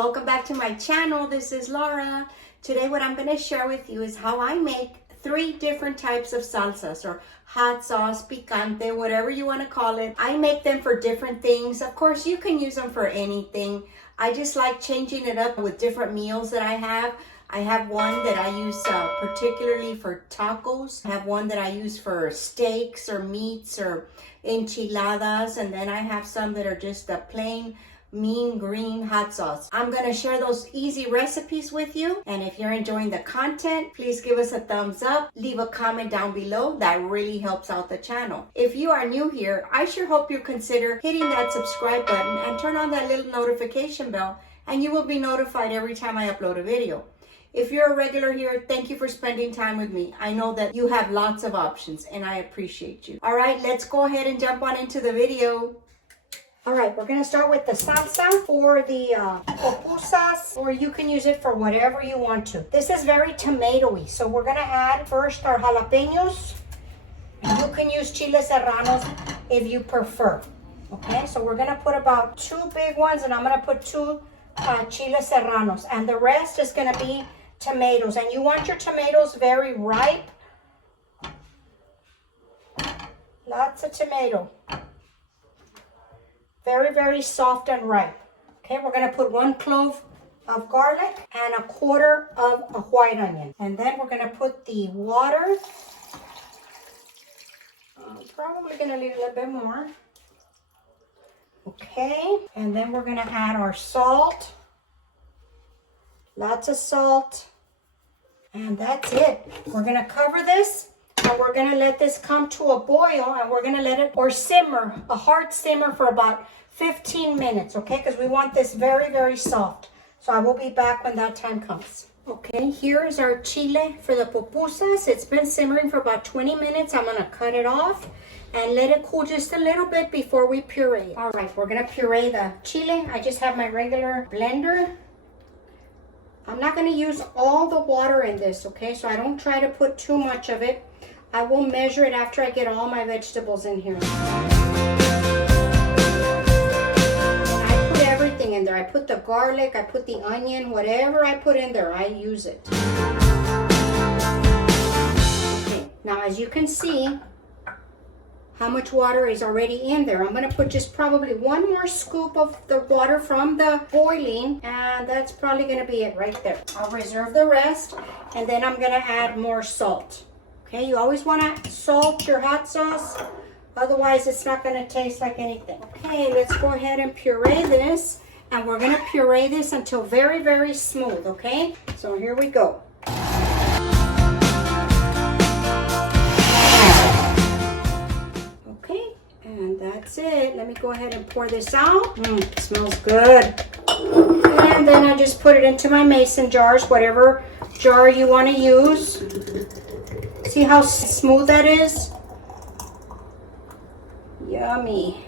welcome back to my channel. This is Laura. Today what I'm going to share with you is how I make 3 different types of salsas, or hot sauce, picante, whatever you want to call it. I make them for different things. Of course, you can use them for anything. I just like changing it up with different meals that I have. I have one that I use particularly for tacos. I have one that I use for steaks or meats or enchiladas. And then I have some that are just a plain mean green hot sauce. I'm going to share those easy recipes with you. And if you're enjoying the content, please give us a thumbs up. Leave a comment down below. That really helps out the channel. If you are new here, I sure hope you consider hitting that subscribe button and turn on that little notification bell, and you will be notified every time I upload a video. If you're a regular here, thank you for spending time with me. I know that you have lots of options and I appreciate you. All right, let's go ahead and jump on into the video. All right, we're going to start with the salsa for the pupusas, or you can use it for whatever you want to. This is very tomatoey, so we're going to add first our jalapeños. You can use chile serranos if you prefer. Okay, so we're going to put about 2 big ones, and I'm going to put 2 chile serranos, and the rest is going to be tomatoes. And you want your tomatoes very ripe. Lots of tomato. Very, very soft and ripe. Okay, we're going to put 1 clove of garlic and 1/4 of a white onion. And then we're going to put the water. I'm probably going to need a little bit more. Okay, and then we're going to add our salt. Lots of salt. And that's it. We're going to cover this. And we're going to let this come to a boil, and we're going to let it simmer, a hard simmer for about 15 minutes, okay? Because we want this very, very soft. So I will be back when that time comes. Okay, here is our chile for the pupusas. It's been simmering for about 20 minutes. I'm going to cut it off and let it cool just a little bit before we puree. All right, we're going to puree the chile. I just have my regular blender. I'm not going to use all the water in this, okay? So I don't try to put too much of it. I will measure it after I get all my vegetables in here. And I put everything in there. I put the garlic, I put the onion, whatever I put in there, I use it. Okay, now as you can see, how much water is already in there. I'm going to put just probably 1 more scoop of the water from the boiling, and that's probably going to be it right there. I'll reserve the rest, and then I'm going to add more salt. Okay, you always want to salt your hot sauce, otherwise it's not going to taste like anything. Okay, let's go ahead and puree this, and we're going to puree this until very, very smooth, okay? So here we go. Okay, and that's it. Let me go ahead and pour this out. It smells good. And then I just put it into my mason jars, whatever jar you want to use. See how smooth that is? Yummy.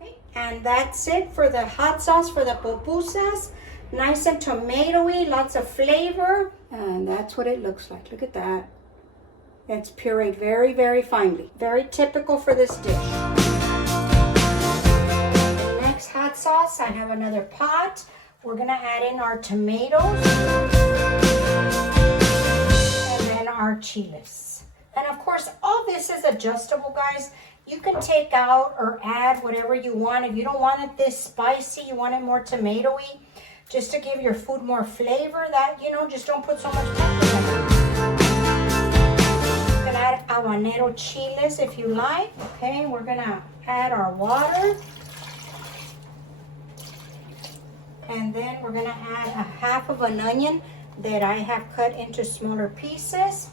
Okay, and that's it for the hot sauce for the pupusas. Nice and tomatoey, lots of flavor. And that's what it looks like. Look at that. It's pureed very, very finely. Very typical for this dish. The next hot sauce, I have another pot. We're going to add in our tomatoes and then our chiles. And of course, all this is adjustable, guys. You can take out or add whatever you want. If you don't want it this spicy, you want it more tomatoey, just to give your food more flavor, that, you know, just don't put so much pepper in it. You can add habanero chiles if you like. Okay, we're going to add our water. And then we're going to add a 1/2 of an onion that I have cut into smaller pieces.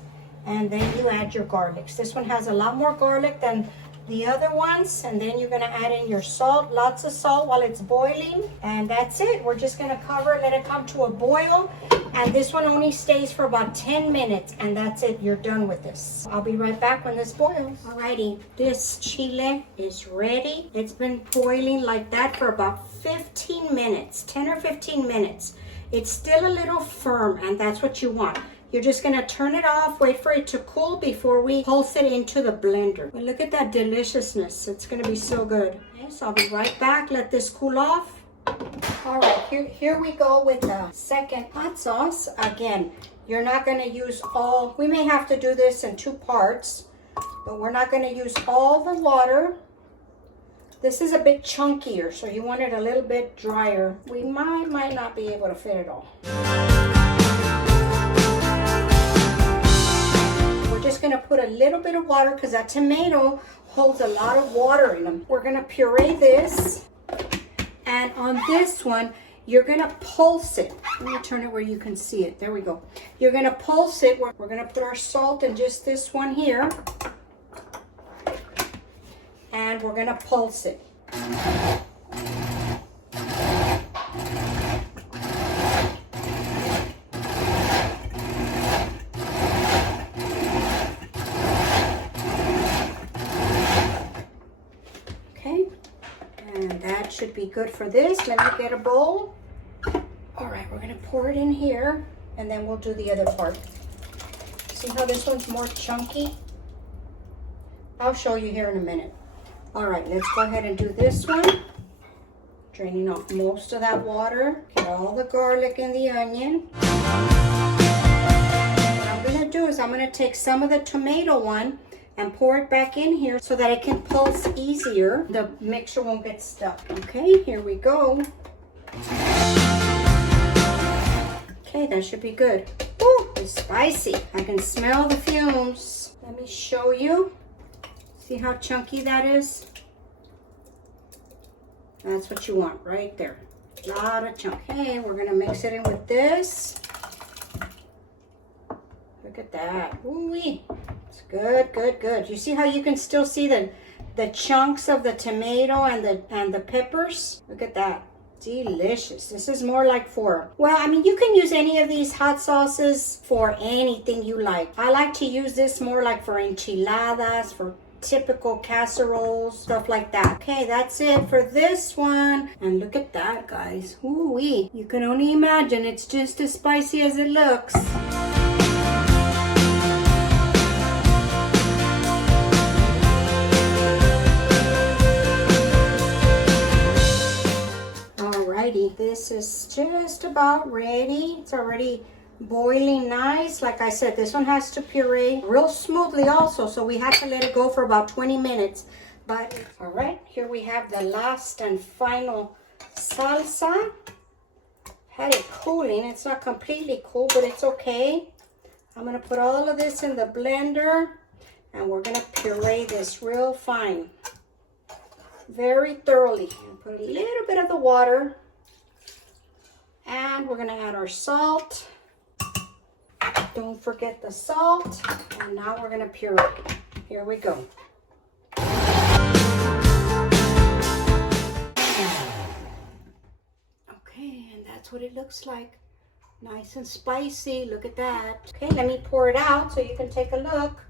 And then you add your garlics. This one has a lot more garlic than the other ones. And then you're going to add in your salt, lots of salt while it's boiling. And that's it. We're just going to cover it, let it come to a boil. And this one only stays for about 10 minutes. And that's it. You're done with this. I'll be right back when this boils. Alrighty, this chile is ready. It's been boiling like that for about 15 minutes, 10 or 15 minutes. It's still a little firm, and that's what you want. You're just gonna turn it off, wait for it to cool before we pulse it into the blender. But look at that deliciousness. It's gonna be so good. Okay, so I'll be right back. Let this cool off. All right, here we go with the second hot sauce. Again, you're not gonna use all, we may have to do this in 2 parts, but we're not gonna use all the water. This is a bit chunkier, so you want it a little bit drier. We might not be able to fit it all. We're just gonna put a little bit of water because that tomato holds a lot of water in them. We're gonna puree this. And on this one, you're gonna pulse it. Let me turn it where you can see it. There we go. You're gonna pulse it. We're gonna put our salt in just this one here. And we're gonna pulse it. Okay, and that should be good for this. Let me get a bowl. All right, we're gonna pour it in here and then we'll do the other part. See how this one's more chunky? I'll show you here in a minute. All right, let's go ahead and do this one. Draining off most of that water. Get all the garlic and the onion. What I'm gonna do is I'm gonna take some of the tomato one and pour it back in here so that it can pulse easier. The mixture won't get stuck. Okay, here we go. Okay, that should be good. Ooh, it's spicy. I can smell the fumes. Let me show you. See how chunky that is? That's what you want right there. A lot of chunk. Okay, we're gonna mix it in with this. Look at that. Ooh-wee. It's good, good, good. You see how you can still see the chunks of the tomato and the peppers? Look at that. Delicious. This is more like for, well, I mean, you can use any of these hot sauces for anything you like. I like to use this more like for enchiladas, for typical casseroles, stuff like that. Okay, that's it for this one. And look at that, guys. Ooh-wee. You can only imagine it's just as spicy as it looks. Alrighty, this is just about ready. It's already boiling nice. Like I said, this one has to puree real smoothly also, so we have to let it go for about 20 minutes. But all right, here we have the last and final salsa. Had it cooling. It's not completely cool, but it's okay. I'm gonna put all of this in the blender and we're gonna puree this real fine, very thoroughly. Put a little bit of the water and we're gonna add our salt. Don't forget the salt. And now we're gonna puree. Here we go. Okay, and that's what it looks like. Nice and spicy. Look at that. Okay, let me pour it out so you can take a look.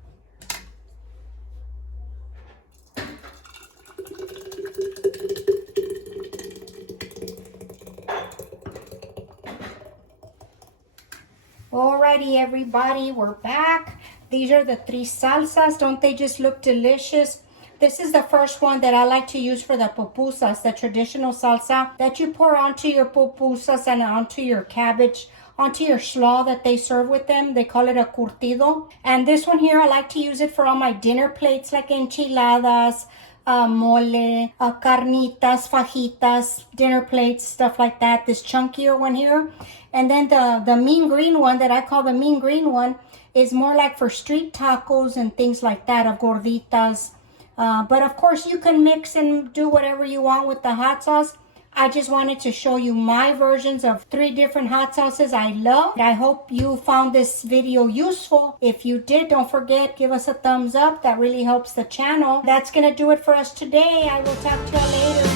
Alrighty, everybody, we're back. These are the 3 salsas. Don't they just look delicious? This is the first one that I like to use for the pupusas, the traditional salsa that you pour onto your pupusas and onto your cabbage, onto your slaw that they serve with them. They call it a curtido. And this one here, I like to use it for all my dinner plates like enchiladas, mole, carnitas, fajitas, dinner plates, stuff like that. This chunkier one here. And then the mean green one that I call the mean green one is more like for street tacos and things like that, of gorditas. But of course you can mix and do whatever you want with the hot sauce. I just wanted to show you my versions of 3 different hot sauces I love. I hope you found this video useful. If you did, don't forget, give us a thumbs up. That really helps the channel. That's gonna do it for us today. I will talk to you later.